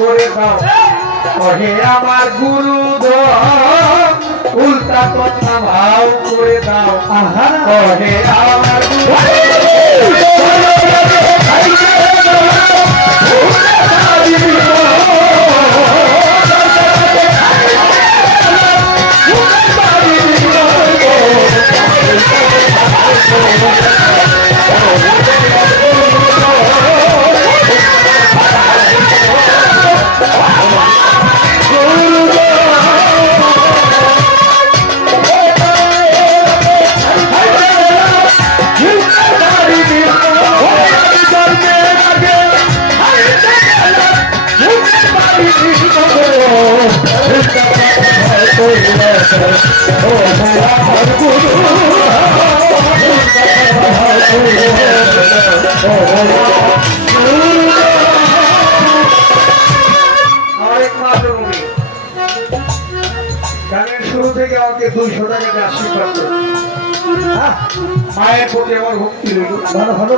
করে দাও ওহে আমার গুরুধর উল্টা কথা ভাও করে দাও ওহে আমার মায়ের প্রতি আমার ভক্তি রইল ভালো ভালো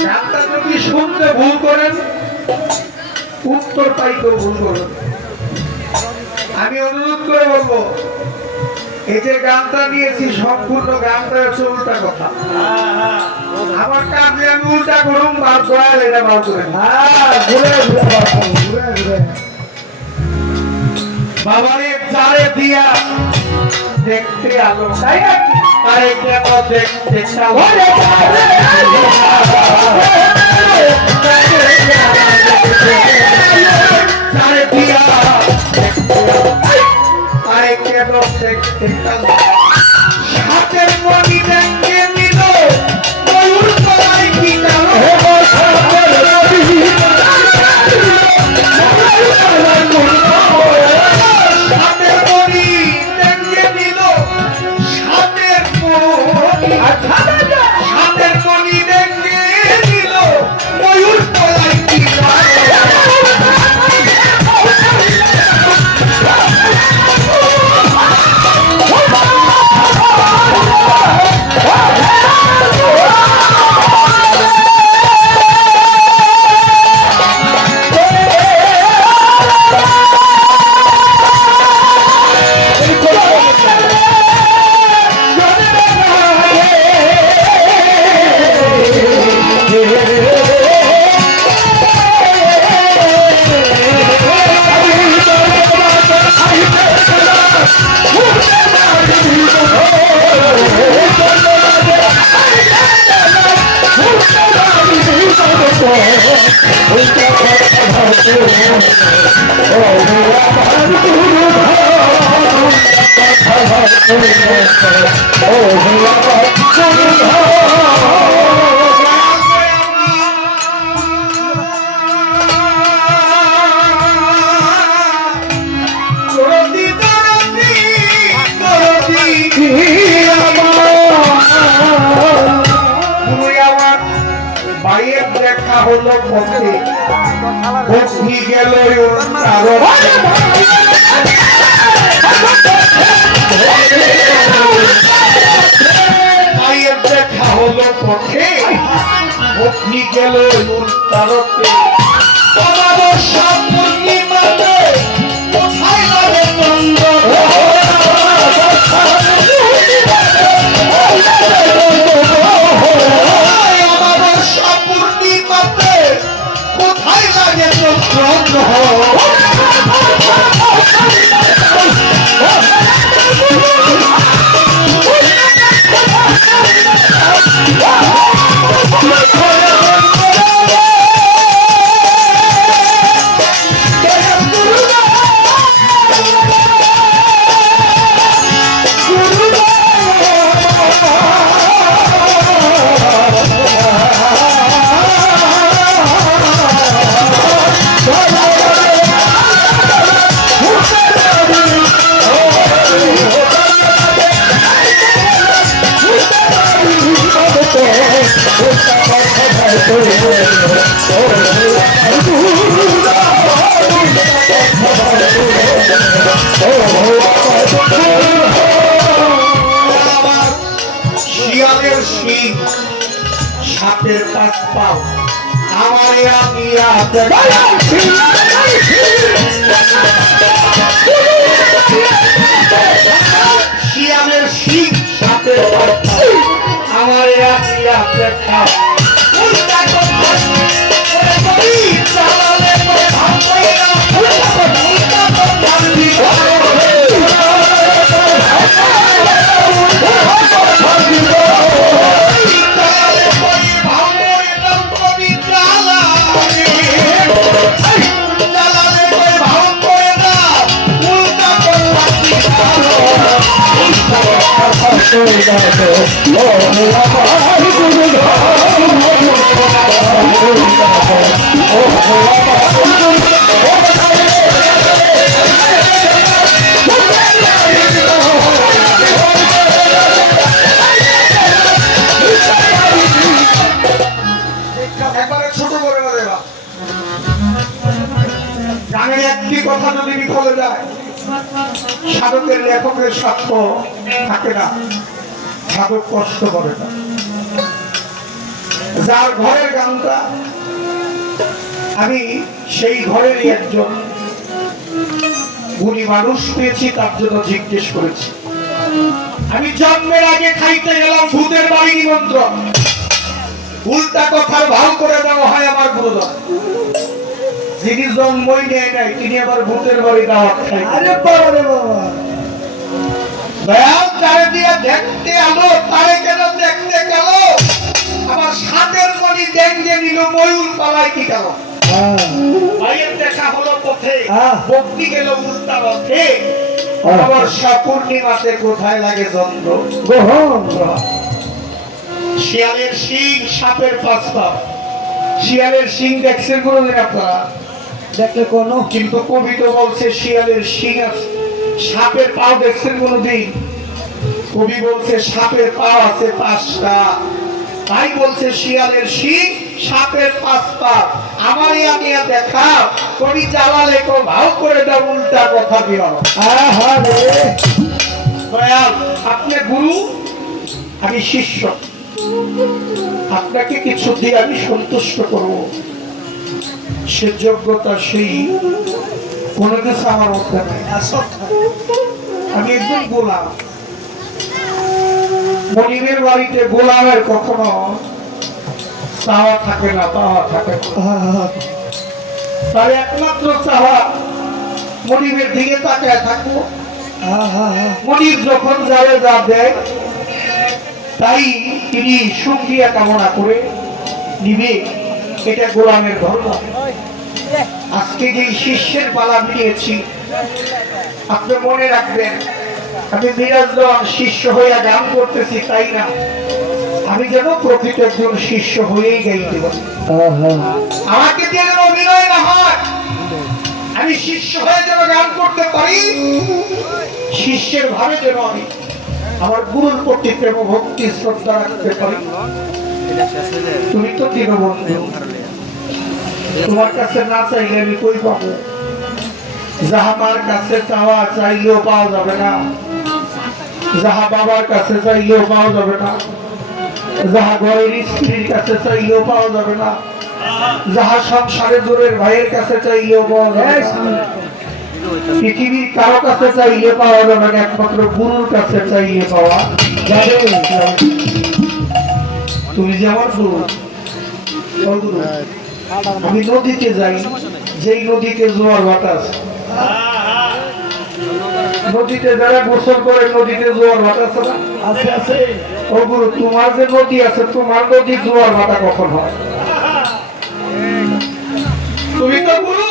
গানটা যদি শুনতে ভুল করেন উত্তর পাইতেও ভুল করেন আমি অনুরোধ করে বলবো এই যে গানটা নিয়েছি সম্পূর্ণ গানটা হচ্ছে উল্টা কথা আমার কাজে আমি উল্টা করুন বার দয়াল এটা বার করেন বাবারে চারে দিয়া দেখতে আলো তাই না আরে কেন দেখতে চারে দিয়া আরে কেন দেখতে হাতের মনি দেখতে নিল ময়ূর কলাই কি কালো হাতের মনি দেখতে নিল ময়ূর কলাই কি দেখা হলো পথে ভক্তি গেল মায়ের দেখা হলো পথে ভক্তি গেল তারকে অমাবস্যা পূর্ণিমাতে কোথায় লাগে চন্দ্র কোথায় লাগে চন্দ্র শিয়ালের শিং সাপের পাঁচ পাও আমারে আমি আপে শিয়ালের শিং সাপের কথা আমারে আমি আপে উল্টা কথা ওরে বলি চালালে করে ভাবই না উল্টা কথা গানের একটি কথা যদি বিফলে যায় সাধকের লেখকের সাক্ষ্য থাকে না, সাধক কষ্ট করে না। যার ঘরের গানটা আমি সেই ঘরেরই একজন গুণী মানুষ পেয়েছি, তার জন্য জিজ্ঞেস করেছি। আমি জন্মের আগে খাইতে গেলাম ভূতের বাড়ি নিমন্ত্রণ, উল্টা কথার ভাও করে দেওয়া হয় আমার গুরুজন। যিনি জন্মই নেয় নাই তিনি আবার ভূতের বাড়ি দাওয়াত খায়। আরে বাবা রে বাবা, দয়াল তারে দিয়ে দেখতে আলো, তারে কেন দেখতে গেল? আমার সাতের মনি দেখে নিল ময়ূর পালায় কি গেল? ভাইয়ের দেখা হলো পথে, ভক্তি গেল উল্টা পথে। আমার পূর্ণিমাতে কোথায় লাগে যন্ত্র? শিয়ালের শিং সাপের পাঁচটা। শিয়ালের শিং দেখছেন কোনদিন আপনারা? দেখলে কোনো, কিন্তু কবি তো বলছে শিয়ালের শিং আছে। সাপের পাও দেখছেন কোনদিন? কবি বলছে সাপের পাও আছে পাঁচটা, তাই বলছে শিয়ালের শিং সাপের পাঁচটা। আমারই আমি দেখা কবি জ্বালালে কো ভাও করে দাও উল্টা কথা দিও। দয়াল আপনি গুরু, আমি শিষ্য, আপনাকে কিছু দিয়ে আমি সন্তুষ্ট করব, সে যোগ্যতা সেই কোনো কিছু আমার মধ্যে নাই। আমি একজন গোলাম। মনিবের বাড়িতে গোলামের কখনো চাওয়া থাকে না, পাওয়া থাকে না। তার একমাত্র চাওয়া মনিবের দিকে তাকায় থাকবো। মনিব যখন যাবে যা দেয় তাই তিনি সুক্রিয়া কামনা করে নিবে, এটা গোলামের ধর্ম। আজকে যে শিষ্যের পালা নিয়েছি আপনি মনে রাখবেন, আমি বিরাজমান শিষ্য হইয়া গান করতেছি তাই না, আমি যেন প্রকৃত একজন শিষ্য হয়েই গাইতে পারি। আমাকে দিয়ে যেন অভিনয় না হয়, আমি শিষ্য হয়ে যেন গান করতে পারি, শিষ্যের ভাবে যেন আমি আমার গুরুর প্রতি প্রেম ভক্তি শ্রদ্ধা রাখতে পারি। তুমি তো দীনবন্ধু, তোমার কাছে না চাইলে আমি কই পাবো? যাহা মার কাছে চাওয়া চাইলেও পাওয়া যাবে না, যাহা বাবার কাছে চাইলেও পাওয়া যাবে না, যাহা ঘরের স্ত্রীর কাছে চাইলেও পাওয়া যাবে না, যাহা সংসারে দূরের ভাইয়ের কাছে চাইলেও পাওয়া যাবে না, পৃথিবীর কারো কাছে চাইলে পাওয়া যাবে না, একমাত্র গুরুর কাছে চাইলে পাওয়া যাবে। তুমি যে আমার গুরু, আমি নদীতে যাই, যেই নদীতে জোয়ার বাতাস, নদীতে যারা গোসল করে নদীতে জোয়ার বাতাস আছে আছে। ও গুরু, তোমার যে নদী আছে, তোমার নদী জোয়ার ভাটা কখন হয়? তুমি তো গুরু,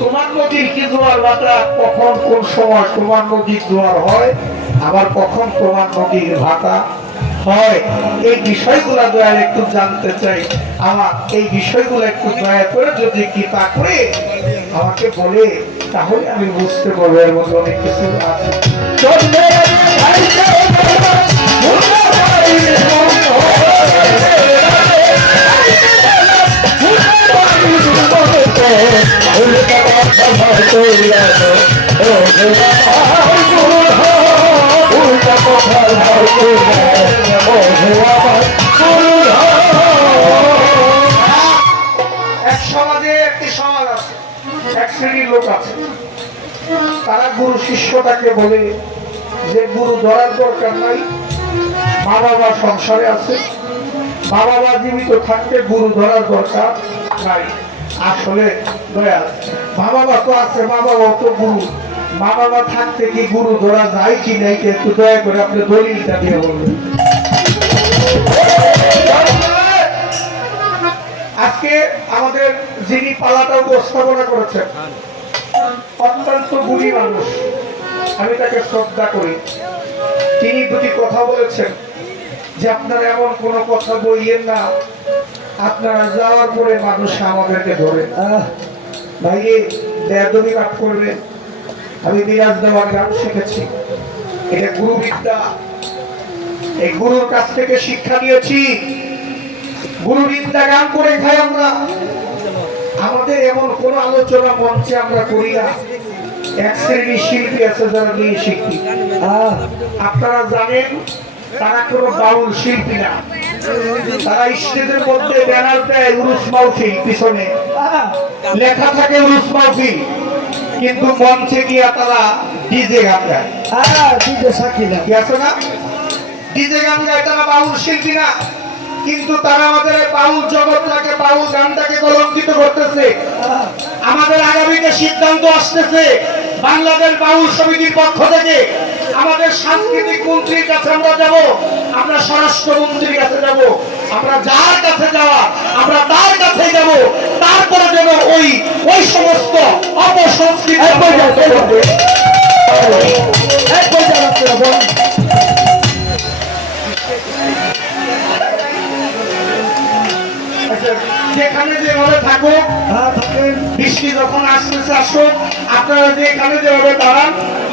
তোমার নদীর কি জোয়ার ভাটা কখন কোন সময় তোমার নদীর জোয়ার হয়, আবার কখন তোমার নদীর ভাটা হয়, এই বিষয়গুলো দয়া একটু জানতে চাই। আমার এই বিষয়গুলো একটু দয়া করে যদি কৃপা করে আমাকে বলে, তাহলে আমি বুঝতে পারবো এর মধ্যে অনেক কিছু আছে। লোক আছে, তারা গুরু শিষ্যটাকে বলে যে গুরু ধরার দরকার নাই, মা বাবা সংসারে আছে, মা বাবা জীবিত থাকতে গুরু ধরার দরকার নাই। আসলে দয়া, মা বাবা তো আছে, মা বাবা তো গুরু, মা বাবা থাকতে কি গুরু ধরা যায় কি নাই, একটু দয়া করে আপনি দলিলটা দিয়ে বলবেন। আজকে আমাদের যিনি পালাটা উপস্থাপনা করেছেন অত্যন্ত গুণী মানুষ, আমি তাকে শ্রদ্ধা করি। তিনি দুটি কথা বলেছেন যে আপনারা এমন কোনো কথা বললেন না আপনারা যাওয়ার পরে মানুষ আমাদেরকে ধরে ভাইয়ে বেয়াদবি কাজ করবে। আমি বিরাজ দেওয়ার গান শিখেছি, এটা গুরুবিদ্যা, এই গুরুর কাছ থেকে শিক্ষা নিয়েছি। গুরুবিদ্যা গান করে খাই আমরা। আমাদের এমন কোন আলোচনা মঞ্চে আমরা করি না। এক শ্রেণীর শিল্পী আছে যারা নিয়ে শিল্পী, আপনারা জানেন তারা কোনো বাউল শিল্পী না। তারা স্টেজের মধ্যে ব্যানার দেয় উরুস মাহফিল, পিছনে লেখা থাকে উরুস মাহফিল, কিন্তু মঞ্চে গিয়া তারা ডিজে গান গায়। ডিজে সাক্ষী কি আছে না, ডিজে গান গায়, তারা বাউল শিল্পী না। কিন্তু তারা আমাদের বাউল জগৎটাকে, বাউল গানটাকে কলঙ্কিত করতেছে। আমাদের আগামীতে সিদ্ধান্ত আসতেছে বাংলাদেশ বাউল সমিতির পক্ষ থেকে আমাদের সাংস্কৃতিক মন্ত্রীর কাছে আমরা যাব, আমরা স্বরাষ্ট্রমন্ত্রীর কাছে যাব, আমরা যার কাছে যাওয়া আমরা তার কাছে যাব। তারপরে যেন ওই সমস্ত অপসংস্কৃতি যেখানে যেভাবে থাকুক, বৃষ্টি যখন আসতেছে আসুক, আপনারা যে এখানে যেভাবে দাঁড়ান,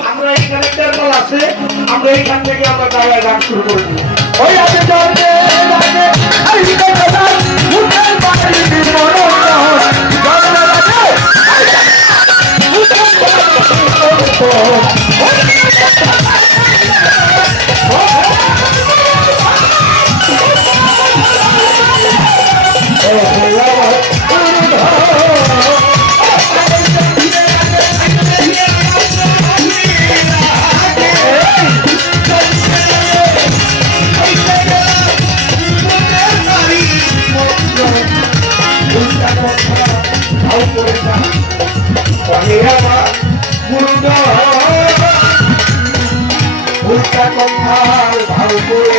আমরা এখানে টেরপাল আছে, আমরা এইখান থেকে আমরা দাঁড়ায় গান শুরু করে দিব। ওই আছে ভালো করে